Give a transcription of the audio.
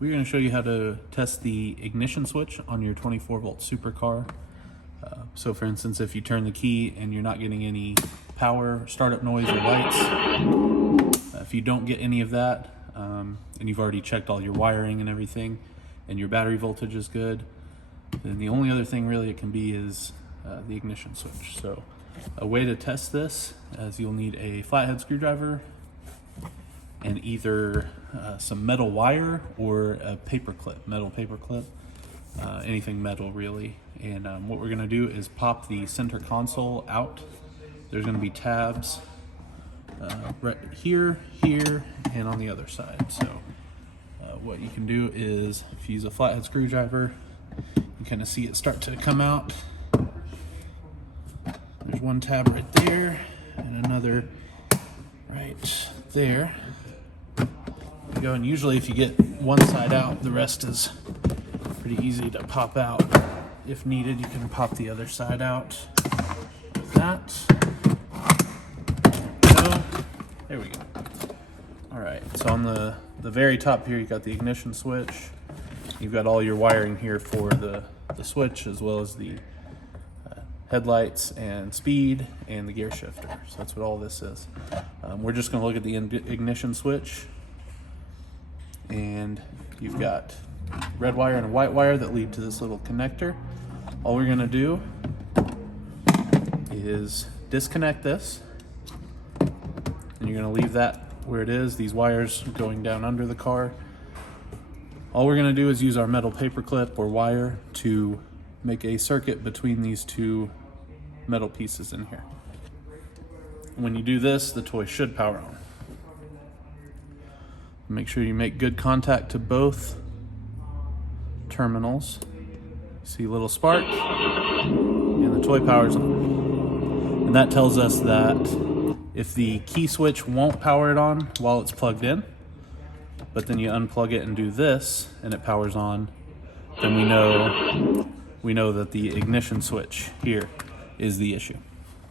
We're going to show you how to test the ignition switch on your 24-volt supercar. So for instance, if you turn the key and you're not getting any power, startup noise, or lights, if you don't get any of that, and you've already checked all your wiring and everything, and your battery voltage is good, then the only other thing really it can be is the ignition switch. So a way to test this is you'll need a flathead screwdriver and either some metal wire or a metal paper clip, anything metal really. And what we're gonna do is pop the center console out. There's gonna be tabs right here, here, and on the other side. So what you can do is, if you use a flathead screwdriver, you kind of see it start to come out. There's one tab right there and another right there. There you go. And usually if you get one side out, the rest is pretty easy to pop out. If needed, you can pop the other side out like that. There we go. All right, so on the very top here, you've got the ignition switch. You've got all your wiring here for the switch, as well as the headlights and speed and the gear shifter. So that's what all this is. We're just gonna look at the ignition switch, and you've got red wire and a white wire that lead to this little connector. All we're gonna do is disconnect this, and you're gonna leave that where it is, these wires going down under the car. All we're gonna do is use our metal paper clip or wire to make a circuit between these two metal pieces in here. When you do this, the toy should power on. Make sure you make good contact to both terminals. See a little spark, and the toy powers on. And that tells us that if the key switch won't power it on while it's plugged in, but then you unplug it and do this and it powers on, then we know that the ignition switch here is the issue.